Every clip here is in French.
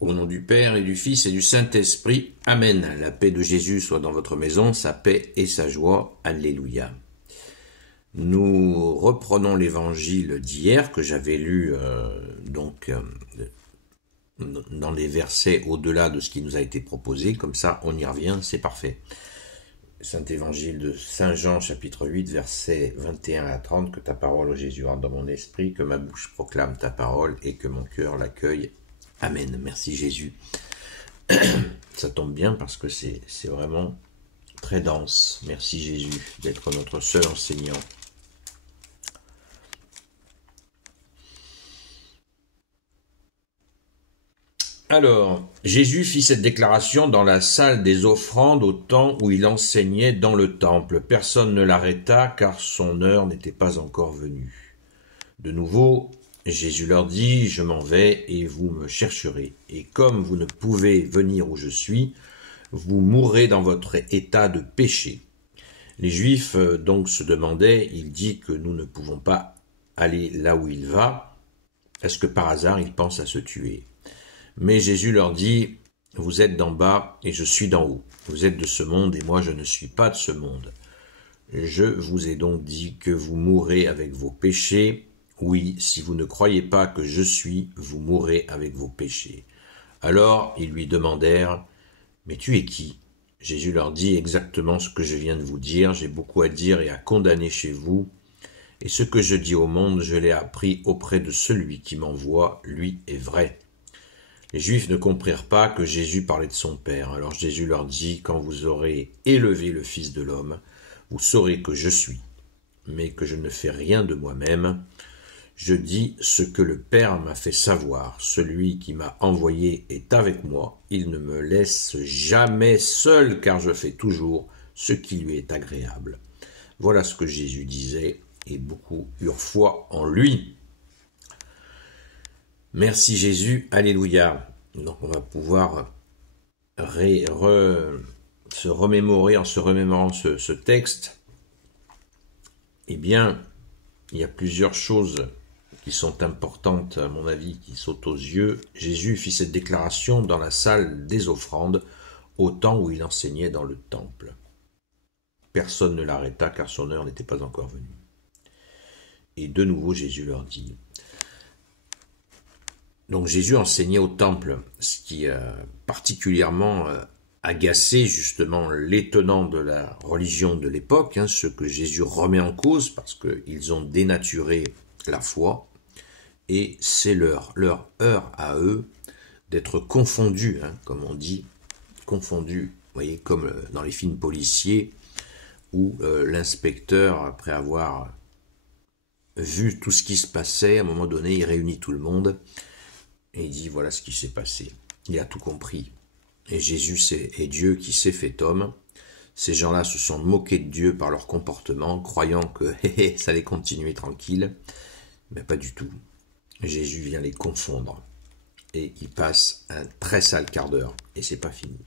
Au nom du Père et du Fils et du Saint-Esprit. Amen. La paix de Jésus soit dans votre maison, sa paix et sa joie. Alléluia. Nous reprenons l'évangile d'hier que j'avais lu dans les versets au-delà de ce qui nous a été proposé. Comme ça, on y revient, c'est parfait. Saint-Évangile de Saint Jean, chapitre 8, versets 21 à 30. Que ta parole, ô Jésus, entre dans mon esprit, que ma bouche proclame ta parole et que mon cœur l'accueille. Amen. Merci Jésus. Ça tombe bien parce que c'est vraiment très dense. Merci Jésus d'être notre seul enseignant. Alors, Jésus fit cette déclaration dans la salle des offrandes au temps où il enseignait dans le temple. Personne ne l'arrêta car son heure n'était pas encore venue. De nouveau, Jésus leur dit, « Je m'en vais et vous me chercherez. Et comme vous ne pouvez venir où je suis, vous mourrez dans votre état de péché. » Les Juifs donc se demandaient, il dit que nous ne pouvons pas aller là où il va. Est-ce que par hasard il pense à se tuer? Mais Jésus leur dit, « Vous êtes d'en bas et je suis d'en haut. Vous êtes de ce monde et moi je ne suis pas de ce monde. Je vous ai donc dit que vous mourrez avec vos péchés. Oui, si vous ne croyez pas que je suis, vous mourrez avec vos péchés. » Alors ils lui demandèrent, « Mais tu es qui ?» Jésus leur dit exactement ce que je viens de vous dire. J'ai beaucoup à dire et à condamner chez vous. Et ce que je dis au monde, je l'ai appris auprès de celui qui m'envoie, lui est vrai. Les Juifs ne comprirent pas que Jésus parlait de son Père. Alors Jésus leur dit, « Quand vous aurez élevé le Fils de l'homme, vous saurez que je suis, mais que je ne fais rien de moi-même. Je dis ce que le Père m'a fait savoir. Celui qui m'a envoyé est avec moi. Il ne me laisse jamais seul, car je fais toujours ce qui lui est agréable. » Voilà ce que Jésus disait, et beaucoup eurent foi en lui. Merci Jésus, alléluia. Donc on va pouvoir se remémorer, en se remémorant ce texte. Eh bien, il y a plusieurs choses qui sont importantes, à mon avis, qui sautent aux yeux. Jésus fit cette déclaration dans la salle des offrandes, au temps où il enseignait dans le temple. Personne ne l'arrêta, car son heure n'était pas encore venue. Et de nouveau, Jésus leur dit. Donc Jésus enseignait au temple, ce qui a particulièrement agacé justement les tenants de la religion de l'époque, ce que Jésus remet en cause, parce qu'ils ont dénaturé la foi. Et c'est leur heure à eux d'être confondus, comme on dit, confondus, vous voyez, comme dans les films policiers, où l'inspecteur, après avoir vu tout ce qui se passait, à un moment donné, il réunit tout le monde, et il dit, voilà ce qui s'est passé. Il a tout compris. Et Jésus est Dieu qui s'est fait homme. Ces gens-là se sont moqués de Dieu par leur comportement, croyant que ça allait continuer tranquille, mais pas du tout. Jésus vient les confondre et il passe un très sale quart d'heure et c'est pas fini.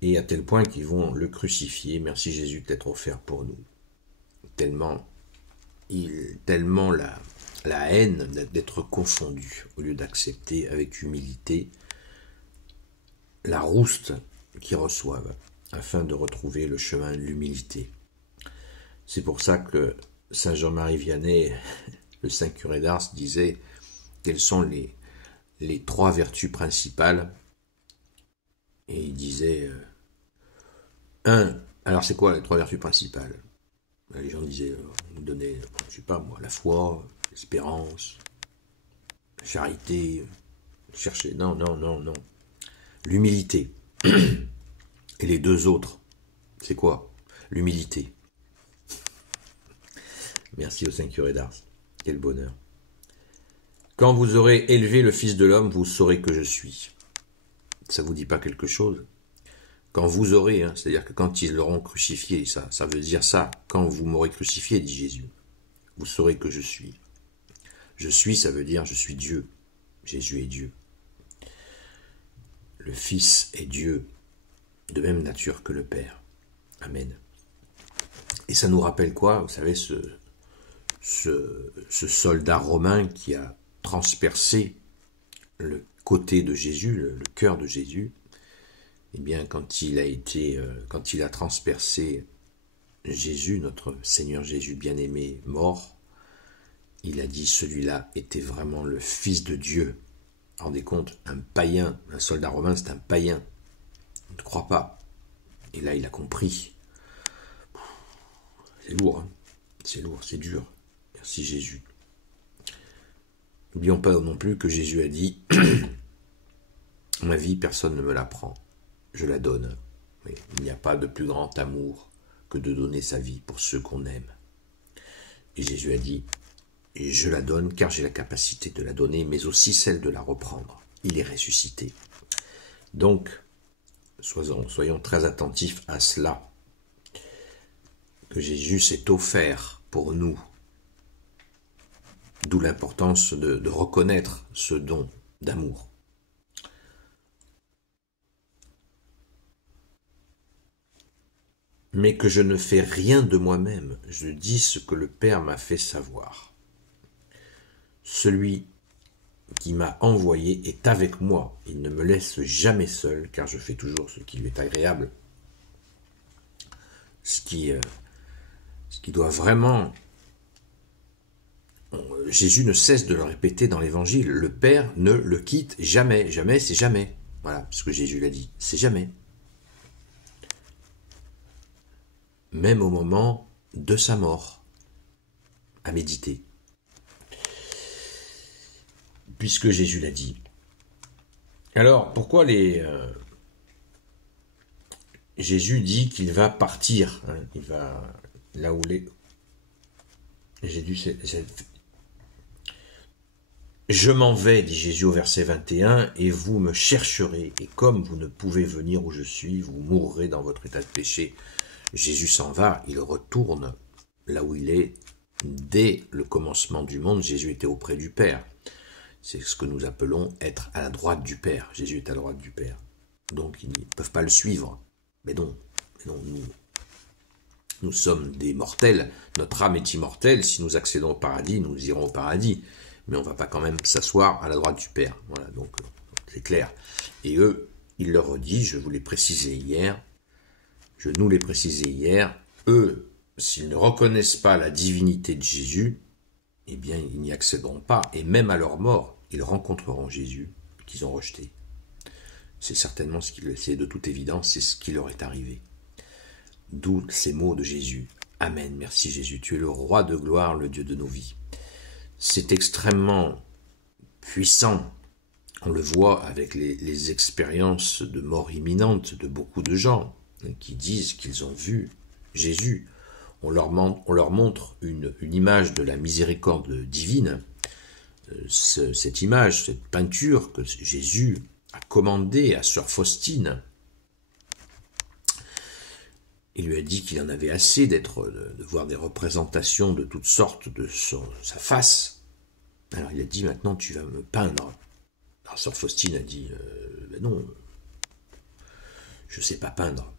Et à tel point qu'ils vont le crucifier. Merci Jésus d'être offert pour nous. Tellement la haine d'être confondu au lieu d'accepter avec humilité la rouste qu'ils reçoivent afin de retrouver le chemin de l'humilité. C'est pour ça que Saint Jean-Marie Vianney, le saint curé d'Ars, disait quelles sont les trois vertus principales. Et il disait alors c'est quoi les trois vertus principales? Les gens disaient, on donnait, je sais pas moi, la foi, l'espérance, la charité, chercher, non. L'humilité. Et les deux autres, c'est quoi? L'humilité. Merci au saint curé d'Ars. Quel bonheur. Quand vous aurez élevé le Fils de l'homme, vous saurez que je suis. Ça vous dit pas quelque chose? Quand vous aurez, c'est-à-dire que quand ils l'auront crucifié, ça veut dire ça. Quand vous m'aurez crucifié, dit Jésus, vous saurez que je suis. Je suis, ça veut dire je suis Dieu. Jésus est Dieu. Le Fils est Dieu, de même nature que le Père. Amen. Et ça nous rappelle quoi? Vous savez, ce soldat romain qui a transpercé côté de Jésus, le cœur de Jésus, eh bien, quand il a transpercé Jésus, notre Seigneur Jésus bien-aimé, mort, il a dit, celui-là était vraiment le Fils de Dieu. Rendez compte, un païen, un soldat romain, c'est un païen. On ne croit pas. Et là, il a compris. C'est lourd, hein, c'est lourd, c'est dur. Merci Jésus. N'oublions pas non plus que Jésus a dit, ma vie, personne ne me la prend. Je la donne. Mais il n'y a pas de plus grand amour que de donner sa vie pour ceux qu'on aime. Et Jésus a dit, et je la donne car j'ai la capacité de la donner, mais aussi celle de la reprendre. Il est ressuscité. Donc, soyons très attentifs à cela, que Jésus s'est offert pour nous. D'où l'importance de reconnaître ce don d'amour. Mais que je ne fais rien de moi-même, je dis ce que le Père m'a fait savoir. Celui qui m'a envoyé est avec moi, il ne me laisse jamais seul, car je fais toujours ce qui lui est agréable. Ce qui doit vraiment... Jésus ne cesse de le répéter dans l'Évangile, le Père ne le quitte jamais, jamais c'est jamais. Voilà ce que Jésus l'a dit, c'est jamais. Même au moment de sa mort, à méditer. Puisque Jésus l'a dit. Alors, pourquoi Jésus dit qu'il va partir, hein, il va là où Je m'en vais, dit Jésus au verset 21, et vous me chercherez, et comme vous ne pouvez venir où je suis, vous mourrez dans votre état de péché. Jésus s'en va, il retourne là où il est. Dès le commencement du monde, Jésus était auprès du Père. C'est ce que nous appelons être à la droite du Père. Jésus est à la droite du Père. Donc ils ne peuvent pas le suivre. Mais non, nous sommes des mortels. Notre âme est immortelle. Si nous accédons au paradis, nous irons au paradis. Mais on ne va pas quand même s'asseoir à la droite du Père. Voilà, donc c'est clair. Et eux, il leur dit, je vous l'ai précisé hier, je nous l'ai précisé hier, eux, s'ils ne reconnaissent pas la divinité de Jésus, eh bien, ils n'y accéderont pas. Et même à leur mort, ils rencontreront Jésus qu'ils ont rejeté. C'est certainement c'est de toute évidence, c'est ce qui leur est arrivé. D'où ces mots de Jésus. Amen, merci Jésus, tu es le roi de gloire, le Dieu de nos vies. C'est extrêmement puissant. On le voit avec les expériences de mort imminente de beaucoup de gens qui disent qu'ils ont vu Jésus. On leur montre une image de la miséricorde divine. Cette image, cette peinture que Jésus a commandée à sœur Faustine. Il lui a dit qu'il en avait assez de voir des représentations de toutes sortes de sa face. Alors il a dit, maintenant tu vas me peindre. Alors sœur Faustine a dit, ben non, je ne sais pas peindre.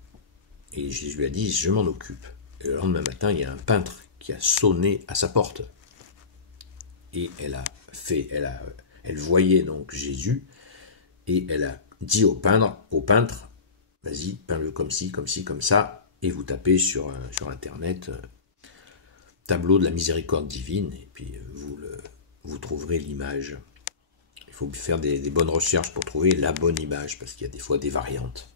Et Jésus lui a dit, je m'en occupe. Et le lendemain matin, il y a un peintre qui a sonné à sa porte. Et elle voyait donc Jésus, et elle a dit au peintre, vas-y, peins-le comme ci, comme ça, et vous tapez sur Internet, tableau de la miséricorde divine, et puis vous trouverez l'image. Il faut faire des bonnes recherches pour trouver la bonne image, parce qu'il y a des fois des variantes.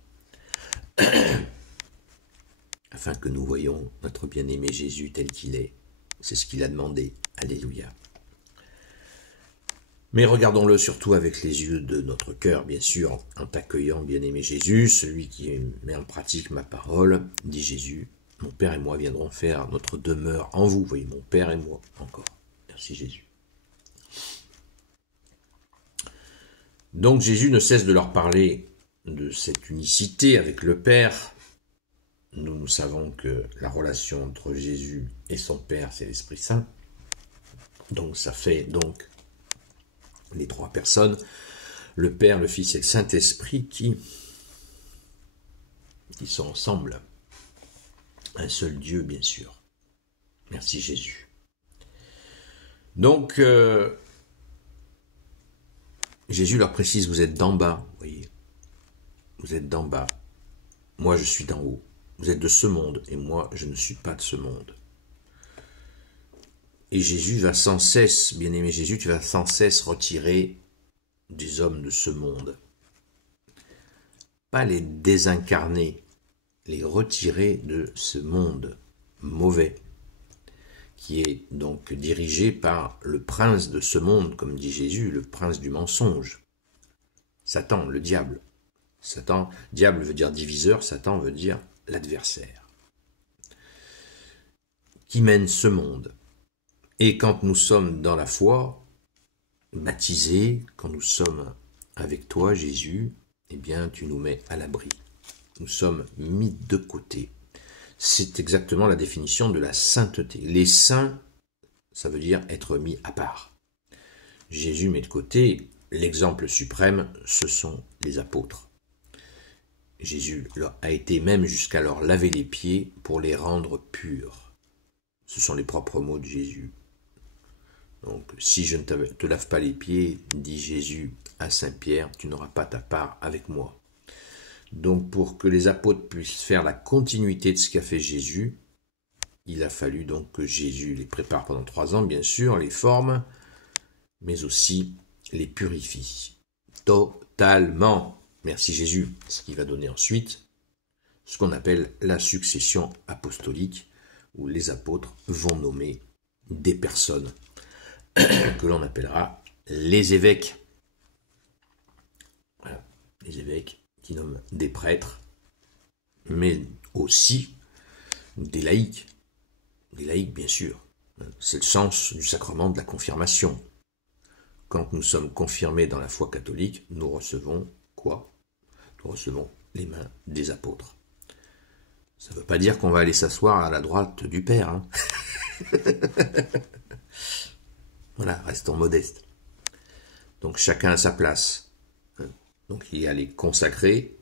Afin que nous voyions notre bien-aimé Jésus tel qu'il est. C'est ce qu'il a demandé. Alléluia. Mais regardons-le surtout avec les yeux de notre cœur, bien sûr, en t'accueillant, bien-aimé Jésus, celui qui met en pratique ma parole, dit Jésus, mon Père et moi viendrons faire notre demeure en vous. Vous voyez, mon Père et moi, encore. Merci Jésus. Donc Jésus ne cesse de leur parler de cette unicité avec le Père. Nous savons que la relation entre Jésus et son Père, c'est l'Esprit Saint. Donc ça fait donc les trois personnes, le Père, le Fils et le Saint-Esprit qui sont ensemble. Un seul Dieu, bien sûr. Merci Jésus. Donc, Jésus leur précise, vous êtes d'en bas, vous voyez. Vous êtes d'en bas. Moi, je suis d'en haut. Vous êtes de ce monde, et moi, je ne suis pas de ce monde. Et Jésus va sans cesse, bien-aimé Jésus, tu vas sans cesse retirer des hommes de ce monde. Pas les désincarner, les retirer de ce monde mauvais, qui est donc dirigé par le prince de ce monde, comme dit Jésus, le prince du mensonge. Satan, le diable. Satan, diable veut dire diviseur, Satan veut dire l'adversaire. Qui mène ce monde. Et quand nous sommes dans la foi, baptisés, quand nous sommes avec toi, Jésus, eh bien, tu nous mets à l'abri. Nous sommes mis de côté. C'est exactement la définition de la sainteté. Les saints, ça veut dire être mis à part. Jésus met de côté, l'exemple suprême, ce sont les apôtres. Jésus a été même jusqu'à leur laver les pieds pour les rendre purs. Ce sont les propres mots de Jésus. Donc, si je ne te lave pas les pieds, dit Jésus à Saint Pierre, tu n'auras pas ta part avec moi. Donc, pour que les apôtres puissent faire la continuité de ce qu'a fait Jésus, il a fallu donc que Jésus les prépare pendant 3 ans, bien sûr, les forme, mais aussi les purifie. Totalement. Merci Jésus. Ce qui va donner ensuite ce qu'on appelle la succession apostolique, où les apôtres vont nommer des personnes que l'on appellera les évêques. Voilà, les évêques qui nomment des prêtres, mais aussi des laïcs. Des laïcs, bien sûr. C'est le sens du sacrement de la confirmation. Quand nous sommes confirmés dans la foi catholique, nous recevons quoi? Nous recevons les mains des apôtres. Ça ne veut pas dire qu'on va aller s'asseoir à la droite du Père. Hein. Voilà, restons modestes. Donc chacun a sa place. Donc il y a les consacrés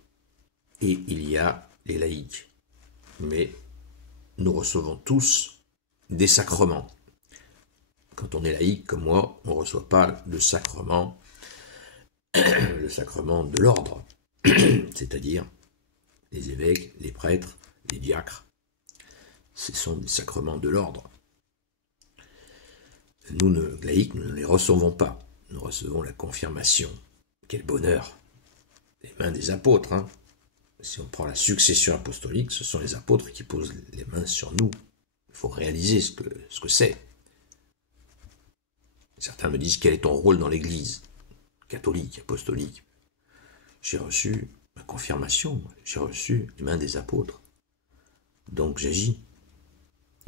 et il y a les laïcs. Mais nous recevons tous des sacrements. Quand on est laïque comme moi, on ne reçoit pas le sacrement de l'ordre, c'est-à-dire les évêques, les prêtres, les diacres. Ce sont des sacrements de l'ordre. Nous, laïcs, nous ne les recevons pas. Nous recevons la confirmation. Quel bonheur! Les mains des apôtres. Hein. Si on prend la succession apostolique, ce sont les apôtres qui posent les mains sur nous. Il faut réaliser ce que c'est. Certains me disent, quel est ton rôle dans l'Église catholique, apostolique? J'ai reçu ma confirmation, j'ai reçu les mains des apôtres. Donc j'agis.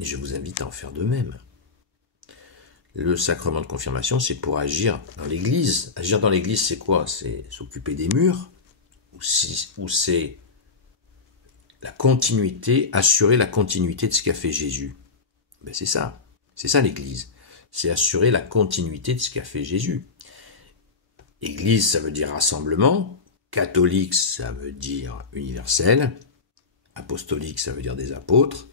Et je vous invite à en faire de même. Le sacrement de confirmation, c'est pour agir dans l'Église. Agir dans l'Église, c'est quoi? C'est s'occuper des murs, ou c'est la continuité, assurer la continuité de ce qu'a fait Jésus. Ben c'est ça l'Église. C'est assurer la continuité de ce qu'a fait Jésus. Église, ça veut dire rassemblement. Catholique, ça veut dire universel. Apostolique, ça veut dire des apôtres.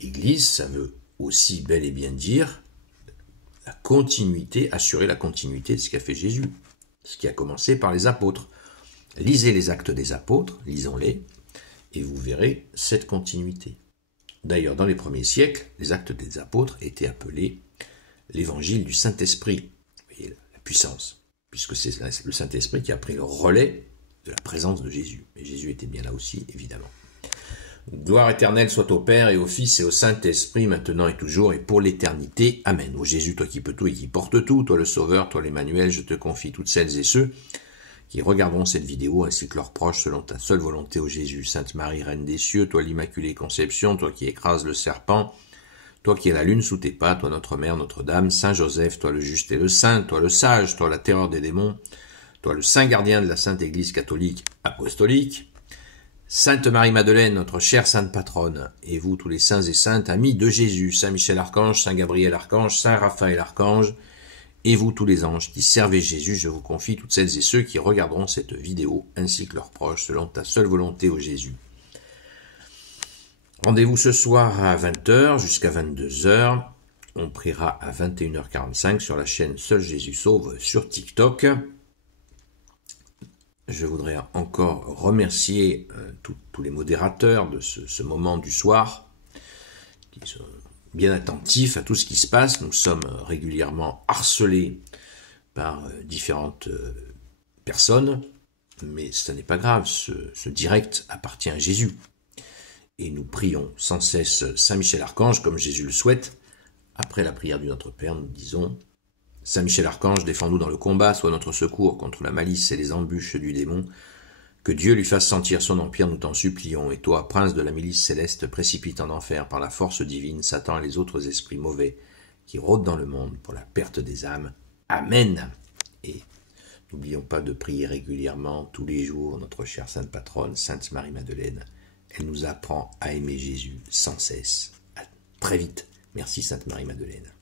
Église, ça veut aussi bel et bien dire la continuité, assurer la continuité de ce qu'a fait Jésus. Ce qui a commencé par les apôtres. Lisez les actes des apôtres, lisons-les, et vous verrez cette continuité. D'ailleurs, dans les premiers siècles, les actes des apôtres étaient appelés l'évangile du Saint-Esprit. Vous voyez la puissance, puisque c'est le Saint-Esprit qui a pris le relais de la présence de Jésus. Mais Jésus était bien là aussi, évidemment. Gloire éternelle soit au Père et au Fils et au Saint-Esprit, maintenant et toujours et pour l'éternité. Amen. Ô Jésus, toi qui peux tout et qui portes tout, toi le Sauveur, toi l'Emmanuel, je te confie toutes celles et ceux qui regarderont cette vidéo ainsi que leurs proches selon ta seule volonté, ô Jésus. Sainte Marie, Reine des cieux, toi l'Immaculée Conception, toi qui écrases le serpent, toi qui es la lune sous tes pas, toi notre Mère, Notre-Dame, Saint Joseph, toi le juste et le saint, toi le sage, toi la terreur des démons, toi le saint gardien de la Sainte Église catholique apostolique, Sainte Marie-Madeleine, notre chère sainte patronne, et vous tous les saints et saintes, amis de Jésus, Saint Michel Archange, Saint Gabriel Archange, Saint Raphaël Archange, et vous tous les anges qui servez Jésus, je vous confie toutes celles et ceux qui regarderont cette vidéo, ainsi que leurs proches, selon ta seule volonté, ô Jésus. Rendez-vous ce soir à 20h jusqu'à 22h On priera à 21h45 sur la chaîne Seul Jésus Sauve sur TikTok. Je voudrais encore remercier tous les modérateurs de ce moment du soir, qui sont bien attentifs à tout ce qui se passe. Nous sommes régulièrement harcelés par différentes personnes, mais ce n'est pas grave, ce direct appartient à Jésus. Et nous prions sans cesse Saint Michel Archange, comme Jésus le souhaite. Après la prière du Notre Père, nous disons « Saint Michel Archange, défends-nous dans le combat, sois notre secours contre la malice et les embûches du démon. Que Dieu lui fasse sentir son empire, nous t'en supplions. Et toi, prince de la milice céleste, précipite en enfer par la force divine Satan et les autres esprits mauvais qui rôdent dans le monde pour la perte des âmes. Amen. » Et n'oublions pas de prier régulièrement, tous les jours, notre chère Sainte Patronne, Sainte Marie-Madeleine. Elle nous apprend à aimer Jésus sans cesse. À très vite. Merci Sainte Marie-Madeleine.